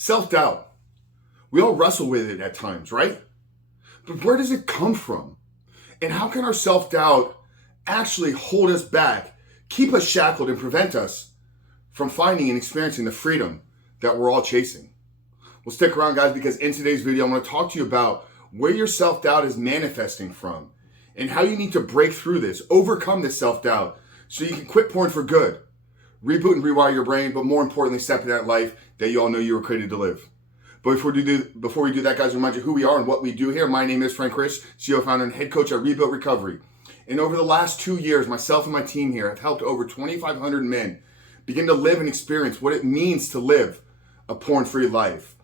Self-doubt. We all wrestle with it at times, right? But where does it come from? And how can our self-doubt actually hold us back, keep us shackled, and prevent us from finding and experiencing the freedom that we're all chasing? Well, stick around, guys, because in today's video, I'm going to talk to you about where your self-doubt is manifesting from and how you need to break through this, overcome this self-doubt so you can quit porn for good, reboot and rewire your brain, but more importantly, step into that life that you all know you were created to live. But before we do that, guys, remind you who we are and what we do here. My name is Frank Rich, CEO, founder, and head coach at Rebuilt Recovery. And over the last 2 years, myself and my team here have helped over 2,500 men begin to live and experience what it means to live a porn-free life.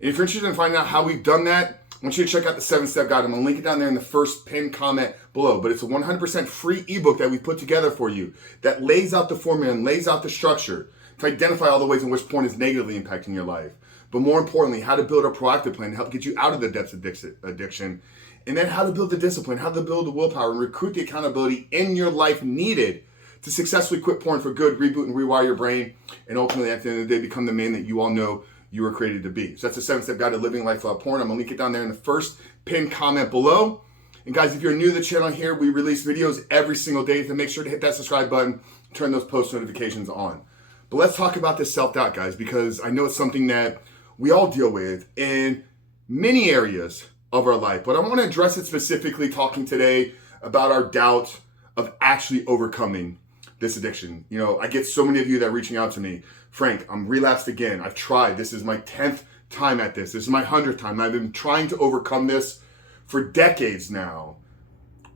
And if you're interested in finding out how we've done that, I want you to check out the 7-step guide. I'm going to link it down there in the first pinned comment below. But it's a 100% free ebook that we put together for you that lays out the formula and lays out the structure to identify all the ways in which porn is negatively impacting your life. But more importantly, how to build a proactive plan to help get you out of the depths of addiction. And then how to build the discipline, how to build the willpower, and recruit the accountability in your life needed to successfully quit porn for good, reboot and rewire your brain, and ultimately at the end of the day, become the man that you all know you were created to be. So that's a 7-step guide to living life without porn. I'm going to link it down there in the first pinned comment below. And guys, if you're new to the channel here, we release videos every single day, so make sure to hit that subscribe button, turn those post notifications on. But let's talk about this self-doubt, guys, because I know it's something that we all deal with in many areas of our life. But I want to address it specifically, talking today about our doubt of actually overcoming this addiction. You know, I get so many of you that are reaching out to me. Frank, I'm relapsed again. I've tried. This is my 10th time at this. This is my 100th time. I've been trying to overcome this for decades now,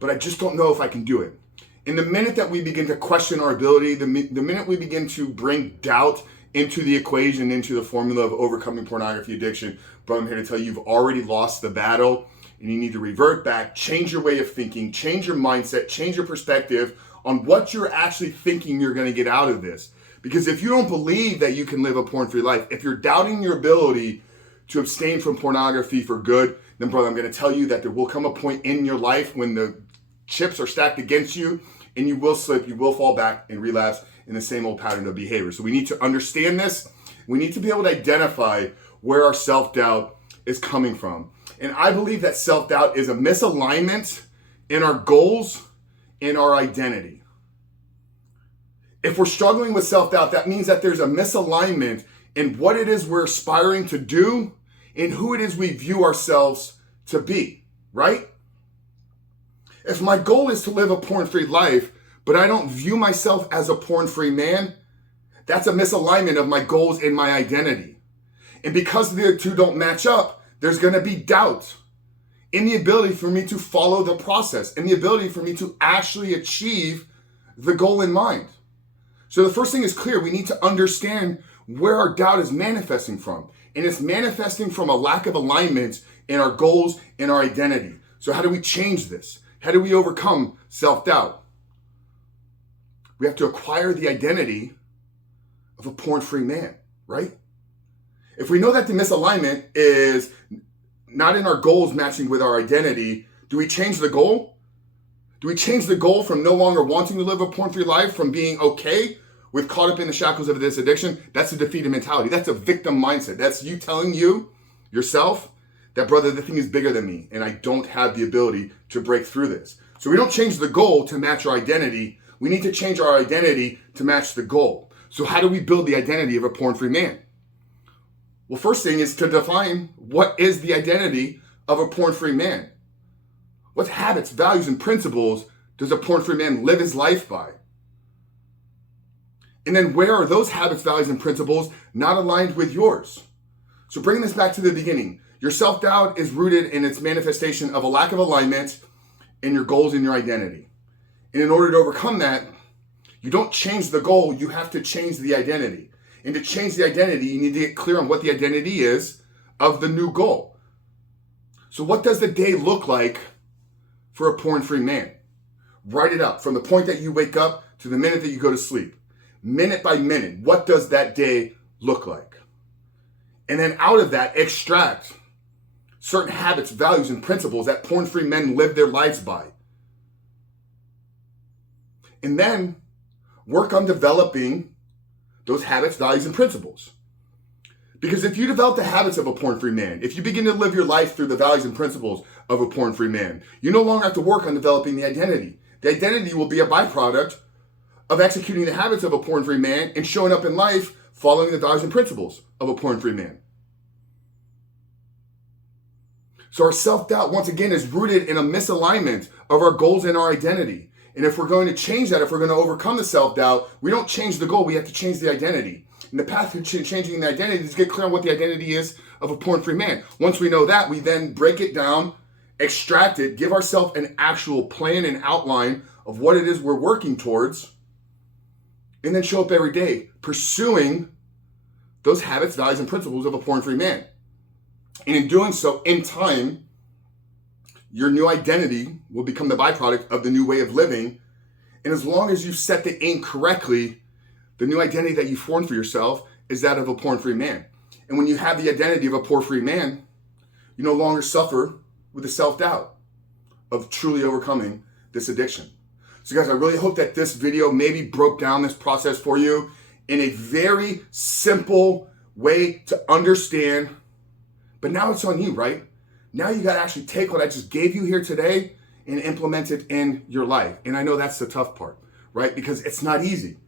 but I just don't know if I can do it. And the minute that we begin to question our ability, the minute we begin to bring doubt into the equation, into the formula of overcoming pornography addiction, but I'm here to tell you, you've already lost the battle, and you need to revert back, change your way of thinking, change your mindset, change your perspective on what you're actually thinking you're going to get out of this. Because if you don't believe that you can live a porn-free life, if you're doubting your ability to abstain from pornography for good, then brother, I'm going to tell you that there will come a point in your life when the chips are stacked against you and you will slip, you will fall back and relapse in the same old pattern of behavior. So we need to understand this. We need to be able to identify where our self-doubt is coming from. And I believe that self-doubt is a misalignment in our goals, in our identity. If we're struggling with self-doubt, that means that there's a misalignment in what it is we're aspiring to do and who it is we view ourselves to be, right? If my goal is to live a porn-free life, but I don't view myself as a porn-free man, that's a misalignment of my goals and my identity. And because the two don't match up, there's going to be doubt in the ability for me to follow the process and the ability for me to actually achieve the goal in mind. So the first thing is clear. We need to understand where our doubt is manifesting from. And it's manifesting from a lack of alignment in our goals and our identity. So how do we change this? How do we overcome self-doubt? We have to acquire the identity of a porn-free man, right? If we know that the misalignment is not in our goals matching with our identity, do we change the goal? Do we change the goal from no longer wanting to live a porn-free life, from being okay with caught up in the shackles of this addiction? That's a defeated mentality. That's a victim mindset. That's you telling yourself that, brother, the thing is bigger than me and I don't have the ability to break through this. So we don't change the goal to match our identity. We need to change our identity to match the goal. So how do we build the identity of a porn-free man? Well, first thing is to define what is the identity of a porn-free man. What habits, values, and principles does a porn-free man live his life by? And then where are those habits, values, and principles not aligned with yours? So bringing this back to the beginning, your self-doubt is rooted in its manifestation of a lack of alignment in your goals and your identity. And in order to overcome that, you don't change the goal, you have to change the identity. And to change the identity, you need to get clear on what the identity is of the new goal. So what does the day look like for a porn-free man? Write it up from the point that you wake up to the minute that you go to sleep. Minute by minute, what does that day look like? And then out of that, extract certain habits, values, and principles that porn-free men live their lives by. And then work on developing those habits, values, and principles. Because if you develop the habits of a porn-free man, if you begin to live your life through the values and principles of a porn-free man, you no longer have to work on developing the identity. The identity will be a byproduct of executing the habits of a porn-free man and showing up in life following the values and principles of a porn-free man. So our self-doubt, once again, is rooted in a misalignment of our goals and our identity. And if we're going to change that, if we're going to overcome the self-doubt, we don't change the goal, we have to change the identity. And the path to changing the identity is to get clear on what the identity is of a porn-free man. Once we know that, we then break it down, extract it, give ourselves an actual plan and outline of what it is we're working towards, and then show up every day pursuing those habits, values, and principles of a porn-free man. And in doing so, in time, your new identity will become the byproduct of the new way of living. And as long as you set the aim correctly, the new identity that you form for yourself is that of a porn-free man. And when you have the identity of a porn-free man, you no longer suffer with the self-doubt of truly overcoming this addiction. So guys, I really hope that this video maybe broke down this process for you in a very simple way to understand. But now it's on you, right? Now you got to actually take what I just gave you here today and implement it in your life. And I know that's the tough part, right? Because it's not easy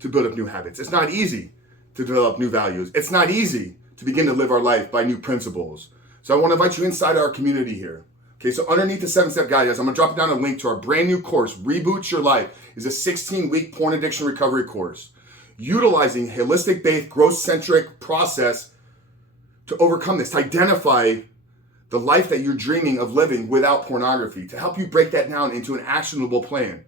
to build up new habits. It's not easy to develop new values. It's not easy to begin to live our life by new principles. So I want to invite you inside our community here. Okay, so underneath the 7-step guide, guys, I'm going to drop down a link to our brand new course, Reboots Your Life. It's a 16-week porn addiction recovery course, utilizing holistic-based, growth-centric process to overcome this, to identify the life that you're dreaming of living without pornography, to help you break that down into an actionable plan,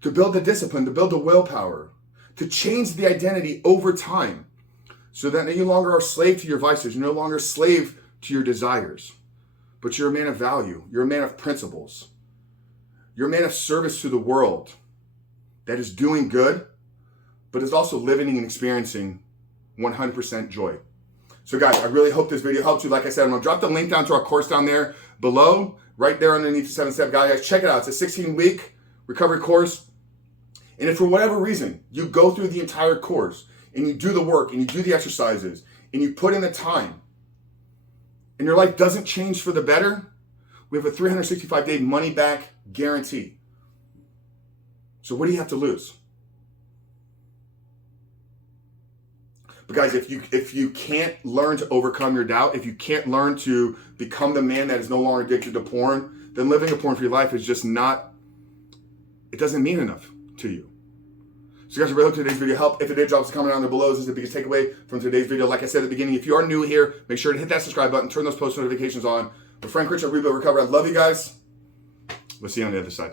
to build the discipline, to build the willpower, to change the identity over time so that you no longer are a slave to your vices, you're no longer a slave to your desires, but you're a man of value, you're a man of principles, you're a man of service to the world that is doing good, but is also living and experiencing 100% joy. So guys, I really hope this video helped you. Like I said, I'm going to drop the link down to our course down there below, right there underneath the 7-step guide. Guys, check it out. It's a 16-week recovery course. And if for whatever reason you go through the entire course and you do the work and you do the exercises and you put in the time and your life doesn't change for the better, we have a 365-day money-back guarantee. So what do you have to lose? But guys, if you can't learn to overcome your doubt, if you can't learn to become the man that is no longer addicted to porn, then living a porn-free life is just not, it doesn't mean enough to you. So guys, I really hope today's video helped. If it did, drop a comment down there below. This is the biggest takeaway from today's video. Like I said at the beginning, if you are new here, make sure to hit that subscribe button, turn those post notifications on. But Frank Rich at Rebuild Recover. I love you guys. We'll see you on the other side.